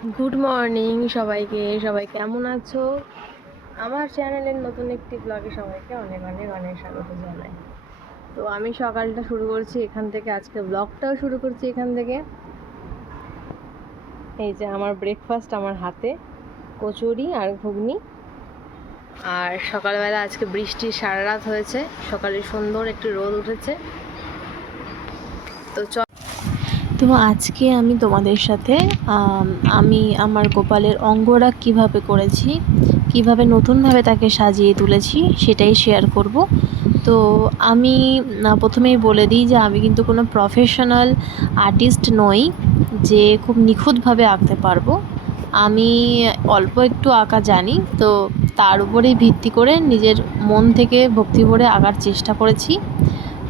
Good morning সবাইকে। সবাই কেমন আছো? আমার চ্যানেলের নতুন একটি ব্লগে সবাইকে অনেক অনেক অনেক স্বাগত জানাই। তো আমি সকালটা শুরু করছি এখান থেকে, আজকে ব্লগটাও শুরু করছি এখান থেকে। এই যে আমার ব্রেকফাস্ট, আমার হাতে কচুরি আর ঘুগনি। আর সকালবেলা আজকে বৃষ্টি সারা রাত হয়েছে, সকালে সুন্দর একটু রোদ উঠেছে। তো আজকে আমি তোমাদের সাথে আমি আমার গোপালের অঙ্গরাগ কিভাবে করেছি, কিভাবে নতুনভাবে তাকে সাজিয়ে তুলেছি সেটাই শেয়ার করব। তো আমি প্রথমেই বলে দিই যে আমি কিন্তু কোনো প্রফেশনাল আর্টিস্ট নই যে খুব নিখুঁতভাবে আঁকতে পারবো। আমি অল্প একটু আঁকা জানি, তো তার উপরেই ভিত্তি করে নিজের মন থেকে ভক্তি ভরে আঁকার চেষ্টা করেছি।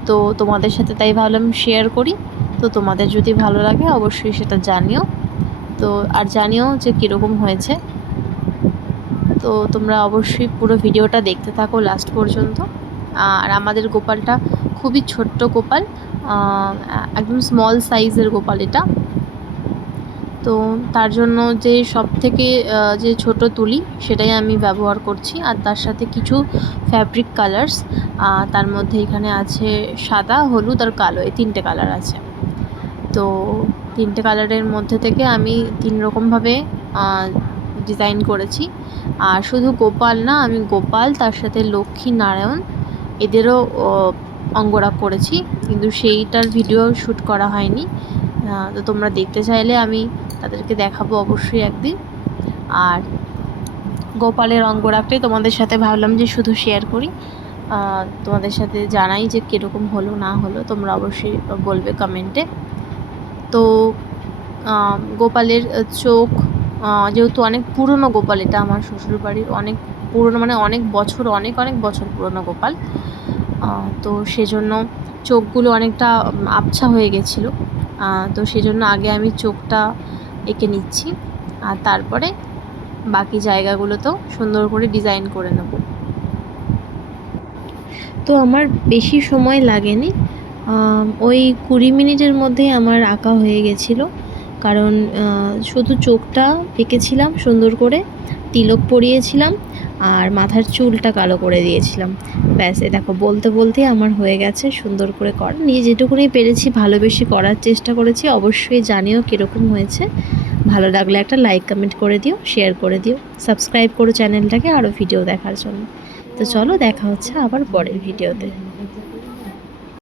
তো তোমাদের সাথে তাই ভাবলাম শেয়ার করি। তো তোমাদের যদি ভালো লাগে অবশ্যই সেটা জানিও। তো আর জানিও যে কীরকম হয়েছে। তো তোমরা অবশ্যই পুরো ভিডিওটা দেখতে থাকো লাস্ট পর্যন্ত। আর আমাদের গোপালটা খুবই ছোট্ট গোপাল, একদম স্মল সাইজের গোপাল এটা। তো তার জন্য যে সব থেকে যে ছোট তুলি সেটাই আমি ব্যবহার করছি, আর তার সাথে কিছু ফ্যাব্রিক কালার্স। তার মধ্যে এখানে আছে সাদা, হলুদ আর কালো, এই তিনটে কালার আছে। তো তিনটে কালারের মধ্যে থেকে আমি তিন রকমভাবে ডিজাইন করেছি। আর শুধু গোপাল না, আমি গোপাল, তার সাথে লক্ষ্মী, নারায়ণ এদেরও অঙ্গরাগ করেছি, কিন্তু সেইটার ভিডিও শ্যুট করা হয়নি। তো তোমরা দেখতে চাইলে আমি তাদেরকে দেখাবো অবশ্যই একদিন। আর গোপালের অঙ্গরাগটাই তোমাদের সাথে ভাবলাম যে শুধু শেয়ার করি, তোমাদের সাথে জানাই যে কীরকম হলো না হলো, তোমরা অবশ্যই বলবে কমেন্টে। তো গোপালের চোখ, যেহেতু অনেক পুরনো গোপাল, এটা আমার শ্বশুরবাড়ির অনেক পুরনো, মানে অনেক বছর, অনেক অনেক বছর পুরনো গোপাল। তো সেজন্য চোখগুলো অনেকটা আবছা হয়ে গেছিলো। তো সেজন্য আগে আমি চোখটা এঁকে নিচ্ছি, আর তারপরে বাকি জায়গাগুলোতেও সুন্দর করে ডিজাইন করে নেব। তো আমার বেশি সময় লাগেনি, ওই 20 মিনিটের মধ্যেই আমার আঁকা হয়ে গেছিলো। কারণ শুধু চোখটা এঁকেছিলাম সুন্দর করে, তিলক পরিয়েছিলাম আর মাথার চুলটা কালো করে দিয়েছিলাম, ব্যাস। দেখো বলতে বলতেই আমার হয়ে গেছে সুন্দর করে করা। নিজে যেটুকুনি পেরেছি ভালোবেসে করার চেষ্টা করেছি। অবশ্যই জানিও কীরকম হয়েছে। ভালো লাগলে একটা লাইক কমেন্ট করে দিও, শেয়ার করে দিও, সাবস্ক্রাইব করো চ্যানেলটাকে আরও ভিডিও দেখার জন্য। তো চলো, দেখা হচ্ছে আবার পরের ভিডিওতে।